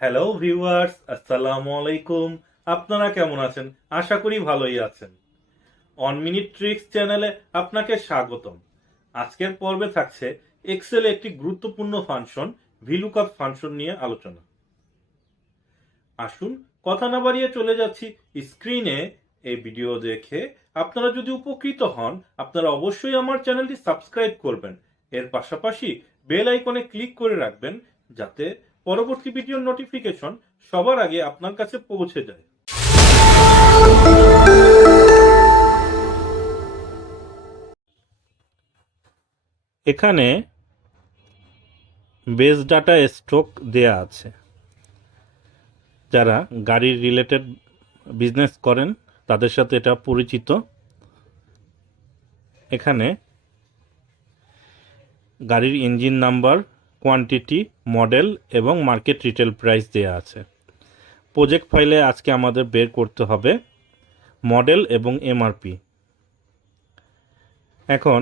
Hello viewers, আসসালামু আলাইকুম। আপনারা কেমন আছেন? আশা করি ভালোই আছেন। অন মিনিট ট্রিক্স চ্যানেলে আপনাকে স্বাগতম। আজকের পর্বে থাকছে এক্সেলে একটি গুরুত্বপূর্ণ ফাংশন ভিলুকআপ ফাংশন নিয়ে আলোচনা। আসুন কথা না বাড়িয়ে চলে যাচ্ছি স্ক্রিনে। এই ভিডিও দেখে আপনারা যদি উপকৃত হন, আপনারা অবশ্যই আমার চ্যানেলটি সাবস্ক্রাইব করবেন। এর পাশাপাশি বেল আইকনে ক্লিক করে রাখবেন, যাতে পরবর্তী ভিডিওর নোটিফিকেশন সবার আগে আপনার কাছে পৌঁছে যায়। এখানে বেস ডাটা স্টক দেয়া আছে। যারা গাড়ির রিলেটেড বিজনেস করেন তাদের সাথে এটা পরিচিত। এখানে গাড়ির ইঞ্জিন নাম্বার, কোয়ান্টিটি, মডেল এবং মার্কেট রিটেল প্রাইস দেয়া আছে। প্রজেক্ট ফাইলে আজকে আমাদের বের করতে হবে মডেল এবং এমআরপি। এখন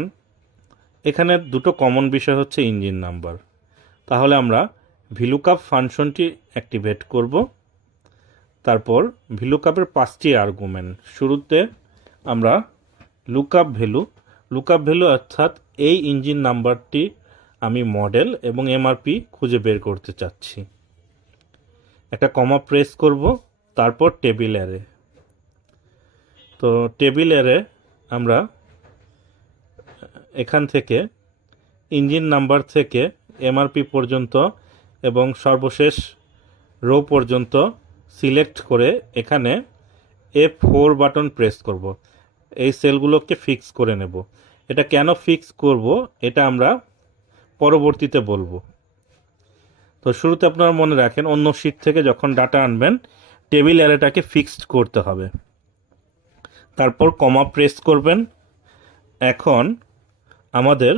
এখানে দুটো কমন বিষয় হচ্ছে ইঞ্জিন নাম্বার। তাহলে আমরা ভিলুকআপ ফাংশনটি অ্যাক্টিভেট করব। তারপর ভিলুকআপের 5টি আর্গুমেন্ট। শুরুতে আমরা লুকআপ ভ্যালু অর্থাৎ এই ইঞ্জিন নাম্বারটি আমি মডেল এবং এমআরপি খুঁজে বের করতে চাচ্ছি। একটা কমা প্রেস করব, তারপর টেবিল অ্যারে। তো টেবিল অ্যারে আমরা এখান থেকে ইঞ্জিন নাম্বার থেকে এমআরপি পর্যন্ত এবং সর্বশেষ রো পর্যন্ত সিলেক্ট করে এখানে F4 বাটন প্রেস করব। এই সেলগুলোকে ফিক্স করে নেব। এটা কেন ফিক্স করব এটা আমরা পরবর্তীতে বলবো। তো শুরুতে আপনারা মনে রাখেন, অন্য শিট থেকে যখন ডাটা আনবেন টেবিল অ্যারেটাকে ফিক্সড করতে হবে। তারপর কমা প্রেস করবেন। এখন আমাদের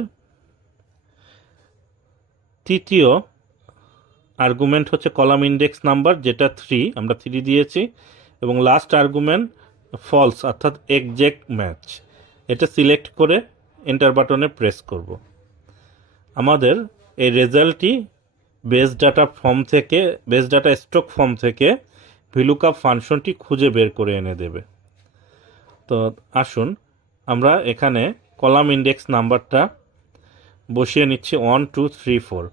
তৃতীয় আর্গুমেন্ট হচ্ছে কলাম ইন্ডেক্স নাম্বার, যেটা 3, আমরা 3 দিয়েছি, এবং লাস্ট আর্গুমেন্ট ফলস অর্থাৎ এক্সাক্ট ম্যাচ। এটা সিলেক্ট করে এন্টার বাটনে প্রেস করব। আমাদের এই রেজাল্টটি বেস ডাটা স্টক ফর্ম থেকে ভিলুকআপ ফাংশনটি খুঁজে বের করে এনে দেবে। তো আসুন আমরা এখানে কলাম ইন্ডেক্স নাম্বারটা বসিয়ে নিচ্ছি 1 2 3 4।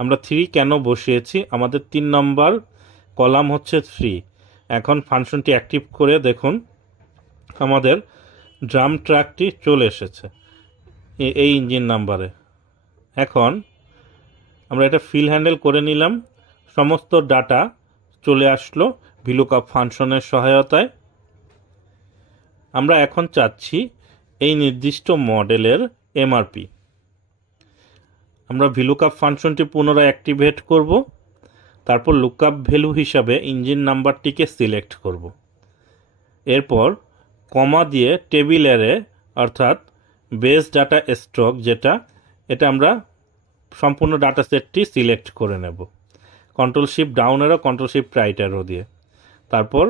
আমরা 3 কেন বসিয়েছি? আমাদের 3 নম্বর কলাম হচ্ছে 3। এখন ফাংশনটি অ্যাক্টিভ করে দেখুন আমাদের ড্রাম ট্র্যাকটি চলে এসেছে এই ইঞ্জিন নাম্বারে। এখন আমরা এটা ফিল হ্যান্ডেল করে নিলাম, সমস্ত ডাটা চলে আসলো ভিলুকআপ ফাংশনের সহায়তায়। আমরা এখন চাচ্ছি এই নির্দিষ্ট মডেলের এমআরপি। আমরা ভিলুকআপ ফাংশনটি পুনরায় অ্যাক্টিভেট করব। তারপর লুকআপ ভ্যালু হিসাবে ইঞ্জিন নাম্বারটিকে সিলেক্ট করব। এরপর কমা দিয়ে টেবিল অ্যারে অর্থাৎ বেস ডাটা স্টক এটা আমরা সম্পূর্ণ ডাটা সেটটি সিলেক্ট করে নেব control shift down arrow, control shift right arrow দিয়ে। তারপর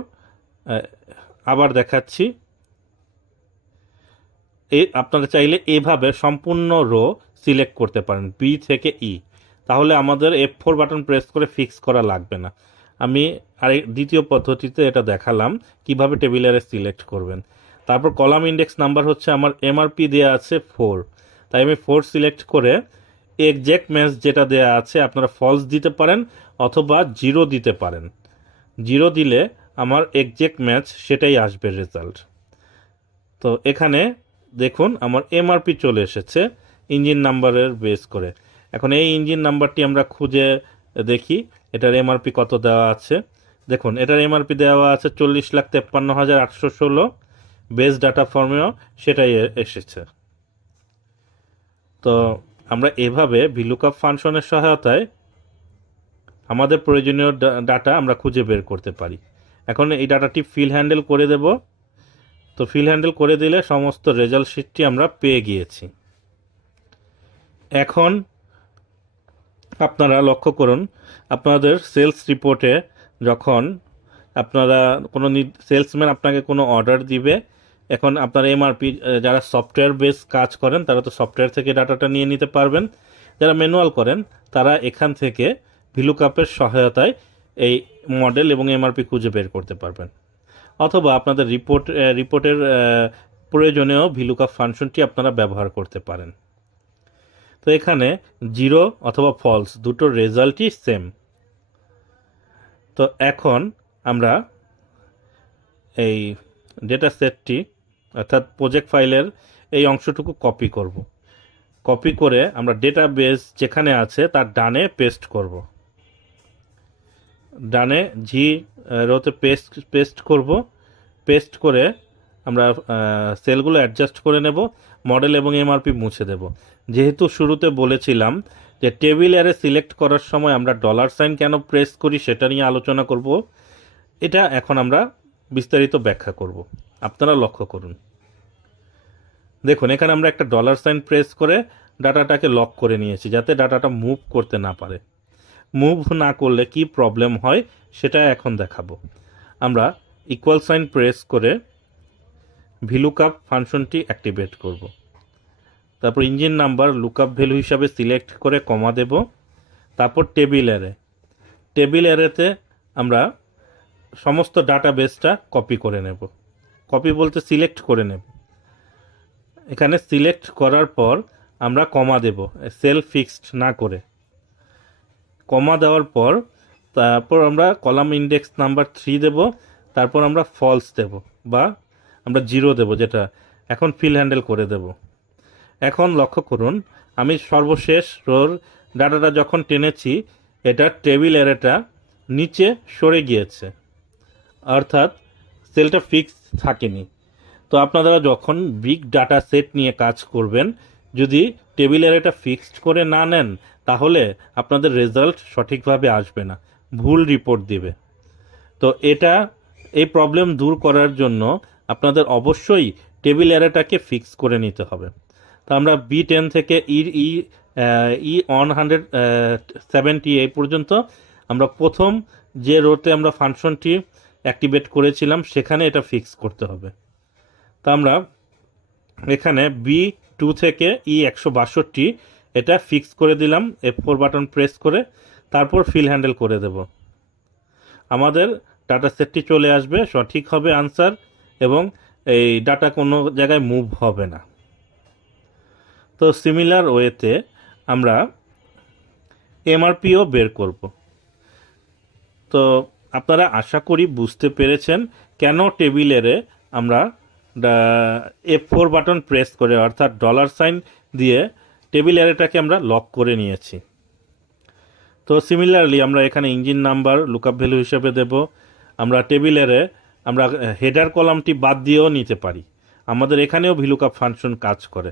আবার দেখাচ্ছি, আপনারা চাইলে এভাবে সম্পূর্ণ রো সিলেক্ট করতে পারেন বি থেকে ই। তাহলে আমাদের F4 বাটন প্রেস করে ফিক্স করা লাগবে না। আমি দ্বিতীয় পদ্ধতিতে এটা দেখালাম কিভাবে টেবিল অ্যারে সিলেক্ট করবেন। তারপর কলাম ইন্ডেক্স নাম্বার হচ্ছে আমার এমআরপি দেওয়া আছে 4, তাই আমি 4 সিলেক্ট করে এক্সাক্ট ম্যাচ যেটা দেওয়া আছে আপনারা ফলস দিতে পারেন অথবা 0 দিতে পারেন। 0 দিলে আমার এক্সাক্ট ম্যাচ সেটাই আসবে রেজাল্ট। তো এখানে দেখুন আমার এমআরপি চলে এসেছে ইঞ্জিন নাম্বারের বেস করে। এখন এই ইঞ্জিন নাম্বারটি আমরা খুঁজে দেখি এটার এমআরপি কত দেওয়া আছে। দেখুন এটার এমআরপি দেওয়া আছে 40,53,816। বেস ডাটা ফর্মেও সেটাই এসেছে। তো আমরা এভাবে ভিলুকআপ ফাংশনের সহায়তায় আমাদের প্রয়োজনীয় ডাটা আমরা খুঁজে বের করতে পারি। এখন এই ডাটাটি ফিল হ্যান্ডেল করে দেব। তো ফিল হ্যান্ডেল করে দিলে সমস্ত রেজাল্ট শিটটি আমরা পেয়ে গিয়েছি। এখন আপনারা লক্ষ্য করুন, আপনাদের সেলস রিপোর্টে যখন আপনারা কোনো সেলসম্যান আপনাকে কোনো অর্ডার দিবে, এখন আপনার এমআরপি, যারা সফটওয়্যার বেস কাজ করেন তারা তো সফটওয়্যার থেকে ডাটাটা নিয়ে নিতে পারবেন। যারা ম্যানুয়াল করেন তারা এখান থেকে ভিলুকআপের সহায়তায় এই মডেল এবং এমআরপি খুঁজে বের করতে পারবেন। অথবা আপনাদের রিপোর্টের প্রয়োজনেও VLOOKUP ফাংশনটি আপনারা ব্যবহার করতে পারেন। তো এখানে জিরো অথবা ফলস দুটো রেজাল্টই সেম। তো এখন আমরা এই ডেটা সেটটি অর্থাৎ প্রজেক্ট ফাইলের এই অংশটুকু কপি করব। কপি করে আমরা ডেটাবেস যেখানে আছে তার ডানে পেস্ট করব। ডানে জি রোতে পেস্ট করব। পেস্ট করে আমরা সেলগুলো অ্যাডজাস্ট করে নেব, মডেল এবং এমআরপি মুছে দেব। যেহেতু শুরুতে বলেছিলাম যে টেবিল অ্যারে সিলেক্ট করার সময় আমরা $সাইন কেন প্রেস করি সেটা নিয়ে আলোচনা করব, এটা এখন আমরা বিস্তারিত ব্যাখ্যা করব। আপনারা লক্ষ্য করুন, দেখুন এখানে আমরা একটা $সাইন প্রেস করে ডাটাটাকে লক করে নিয়েছি যাতে ডাটাটা মুভ করতে না পারে। মুভ না করলে কি প্রবলেম হয় সেটা এখন দেখাবো। আমরা ইকুয়াল সাইন প্রেস করে VLOOKUP ফাংশনটি অ্যাক্টিভেট করব। তারপর ইঞ্জিন নাম্বার লুকআপ ভ্যালু হিসাবে সিলেক্ট করে কমা দেব। তারপর টেবিল অ্যারেতে আমরা সমস্ত ডাটাবেসটা কপি করে নেব। কপি বলতে সিলেক্ট করে নেব। এখানে সিলেক্ট করার পর আমরা কমা দেব, সেল ফিক্সড না করে। কমা দেওয়ার পর তারপর আমরা কলাম ইন্ডেক্স নাম্বার 3 দেব। তারপর আমরা ফলস দেব বা আমরা 0 দেব, যেটা এখন ফিল হ্যান্ডেল করে দেব। এখন লক্ষ্য করুন, আমি সর্বশেষ রোর ডাটাটা যখন টেনেছি এটা টেবিল অ্যারেটা নিচে সরে গিয়েছে, অর্থাৎ সেলটা ফিক্স থাকেনি। তো আপনারা যখন বিগ ডাটা সেট নিয়ে কাজ করবেন, যদি টেবিল অ্যারেটা ফিক্সড করে না নেন তাহলে আপনাদের রেজাল্ট সঠিকভাবে আসবে না, ভুল রিপোর্ট দিবে। তো এই প্রবলেম দূর করার জন্য আপনাদের অবশ্যই টেবিল অ্যারেটাকে ফিক্স করে নিতে হবে। তো আমরা B10 থেকে E170 এই পর্যন্ত আমরা প্রথম যে রোতে আমরা ফাংশনটি অ্যাক্টিভেট করেছিলাম সেখানে এটা ফিক্স করতে হবে। তা আমরা এখানে B2 থেকে E162 এটা ফিক্স করে দিলাম F4 বাটন প্রেস করে। তারপর ফিল হ্যান্ডেল করে দেব। আমাদের ডাটা সেটটি চলে আসবে, সঠিক হবে আনসার, এবং এই ডাটা কোনো জায়গায় মুভ হবে না। তো সিমিলার ওয়েতে আমরা এমআরপিও বের করব। তো আপনারা আশা করি বুঝতে পেরেছেন কেন টেবিলেরে আমরা F4 বাটন প্রেস করে অর্থাৎ $সাইন দিয়ে টেবিল অ্যারেটাকে আমরা লক করে নিয়েছি। তো সিমিলারলি আমরা এখানে ইঞ্জিন নাম্বার লুকআপ ভ্যালু হিসেবে দেব। আমরা টেবিল অ্যারে আমরা হেডার কলামটি বাদ দিয়েও নিতে পারি, আমাদের এখানেও VLOOKUP ফাংশন কাজ করে।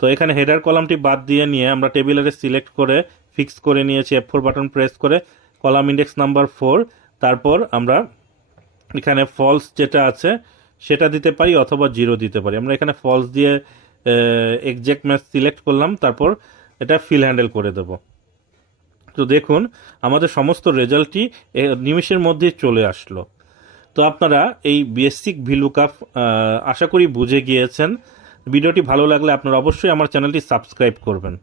তো এখানে হেডার কলামটি বাদ দিয়ে নিয়ে আমরা টেবিল অ্যারে সিলেক্ট করে ফিক্স করে নিয়েছি F4 বাটন প্রেস করে, কলাম ইন্ডেক্স নাম্বার 4। তারপর আমরা এখানে ফলস যেটা আছে সেটা দিতে পারি অথবা 0 দিতে পারি। আমরা এখানে ফলস দিয়ে এক্সাক্ট ম্যাচ সিলেক্ট করলাম, তারপর এটা ফিল হ্যান্ডেল করে দেব। তো দেখুন আমাদের সমস্ত রেজাল্টই নিমিষের মধ্যেই চলে আসলো। তো আপনারা এই বেসিক VLOOKUP আশা করি বুঝে গিয়েছেন। ভিডিওটি ভালো লাগলে আপনারা অবশ্যই আমার চ্যানেলটি সাবস্ক্রাইব করবেন।